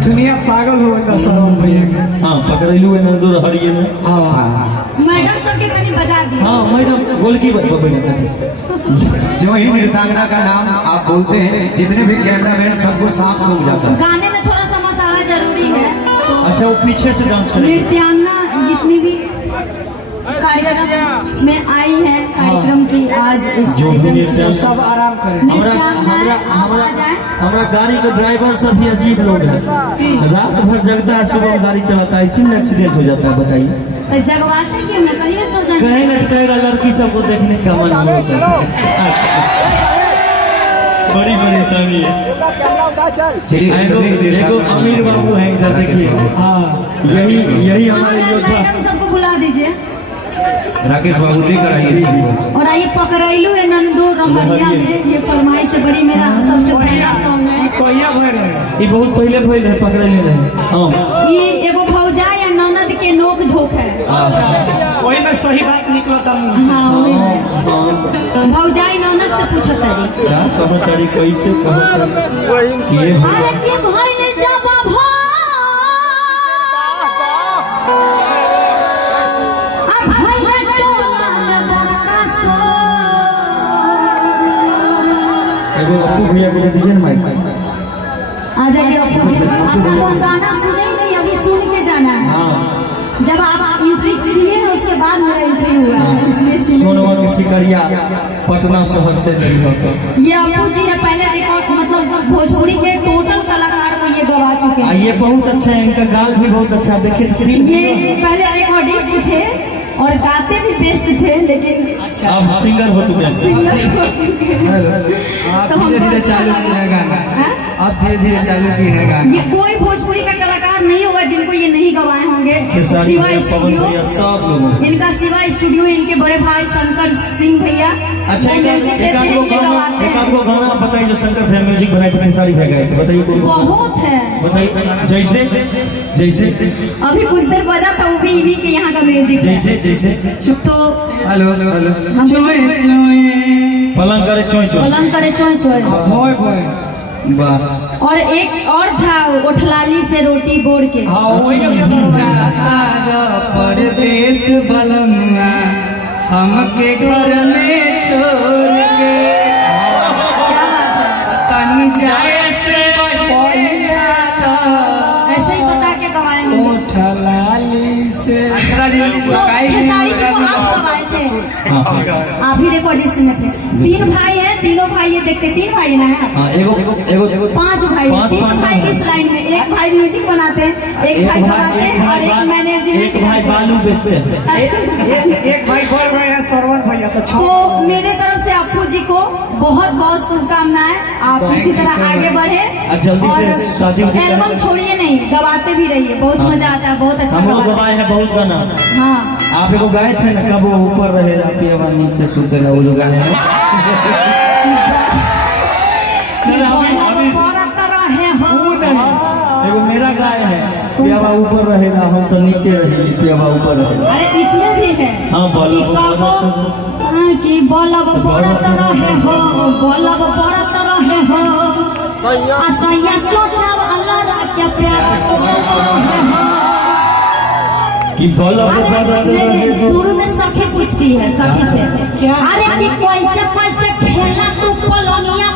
दुनिया पागल हो गई सरवन भैया के। हाँ पकड़लू है ना दूर हरिये में। हाँ मैडम सबके तनी बजा दी। हाँ मैडम गोलकीपर जो ही मृदांगना का नाम आप बोलते हैं जितने भी कैमरामैन सबको सांप सूख जाता है। गाने में थोड़ा सा मसाला जरूरी है। अच्छा वो पीछे से डांस करेंगे। नृत्यांगना जितनी भी कार्यक्रम में आई है कार्यक्रम की आज इस जो भी नृत्यांगना सब आराम करें। हमारा गाड़ी के ड्राइवर सब भी अजीब लोग हैं। रात भर जगता है, सुबह गाड़ी चलाता है, इसी में एक्सीडेंट हो जाता है। बताइए तो जगवाते क्यों मैं कहिए सो जाए कहेगा लड़की सबको देखने का मन होता है। बड़ी परेशानी है। देखो अमीर बाबू है इधर देखिए। हाँ यही हमारे योद्धा। सबको बुला दीजिए। राकेश बाबू लेकर आइए। और आइए पकड़लू है नंदो रहरिया में। ये फरमाइश से बड़ी मेरा सबसे पहला सॉन्ग है। ये बहुत पहले भइल है पकड़ले रहे। हाँ ये एगो भौजा या ननद के नोक झोंक है। वही में सही बात निकला था। हाँ वही में भौजाई ननद से पूछो तारी क्या कहो तारी कैसे कहो ये अरे के भइले जाबा एगो अपू भैया को दीजिए माइक। आ जाइए अपू जी। आपका लोग गाना सुने ही नहीं, अभी सुन के जाना है। हाँ जब आप एंट्री किए हैं उसके बाद मेरा एंट्री हुआ है, इसलिए सोनवा की शिकारिया पटना शहर से ये अपू जी ने पहले रिकॉर्ड मतलब भोजपुरी के टोटल कलाकार को ये गवा चुके हैं। ये बहुत अच्छा है, इनका गाल भी बहुत अच्छा है। देखिए ये पहले रिकॉर्डिस्ट थे और गाते भी बेस्ट थे, लेकिन अब सिंगर हो चुके हैं। सिंगर हो चुके हैं। आप धीरे धीरे चालू किए हैं गाना। आप धीरे धीरे चालू किए हैं गाना। ये कोई भोजपुरी का कलाकार नहीं होगा जिनको ये नहीं गवाए होंगे। खेसारी शिवा भैया, पवन स्टूडियो भैया, सब लोग। इनका शिवा स्टूडियो, इनके बड़े भाई शंकर सिंह भैया। अच्छा एक आध को गाना बताइए जो शंकर भैया म्यूजिक बनाए थे, खेसारी भैया गाए थे। बताइए बहुत है। बताइए जैसे जैसे अभी कुछ देर बजा था, वो भी इन्हीं के यहाँ का म्यूजिक है। जैसे जैसे चुप तो हेलो हेलो पलंग करे चोय चोय पलंग करे चोय चोय। भोय भोय वाह। और एक और था ओठलाली से रोटी बोर के। परदेश बलमुआ हमके घर में छोड़ के तनी जाए से ऐसे ही बता के गवाए होंगे। ओठलाली से तो खेसारी जी को आप गवाए थे, आप ही रिकॉर्डिस्ट में थे। तीन भाई हैं, तीनों भाई ये देखते, तीन भाई ना है पांच भाई, तीन भाई इस लाइन में। एक भाई म्यूजिक बनाते हैं, एक भाई गवाते हैं और एक मैनेजमेंट। एक भाई बालू बेचते हैं। एक भाई बोल रहे हैं सरवन भैया। तो मेरे तरफ से अप्पू जी को बहुत बहुत शुभकामनाएं। आप इसी तरह आगे बढ़े जल्दी से शादी और एल्बम छोड़िए नहीं, गवाते भी रहिए। बहुत मजा आता है, बहुत अच्छा हम लोग गवाए हैं बहुत गाना। हाँ आप एगो गाए थे ना, कब वो ऊपर रहेगा पियावा नीचे सुतेगा, वो जो गाए हैं। एगो मेरा गाय है, पियावा ऊपर रहेगा हम तो नीचे रहेंगे, पियावा ऊपर रहेगा। अरे इसमें भी है। हाँ बोलो कि बलब पड़त रहे हो, बलब पड़त रहे हो, असैया चोचा वाला राजा प्यार रहे हो। कि बलब पड़त रहे हो। शुरू में सखी पूछती है सखी से, अरे कि कैसे कैसे खेला तू पलंगिया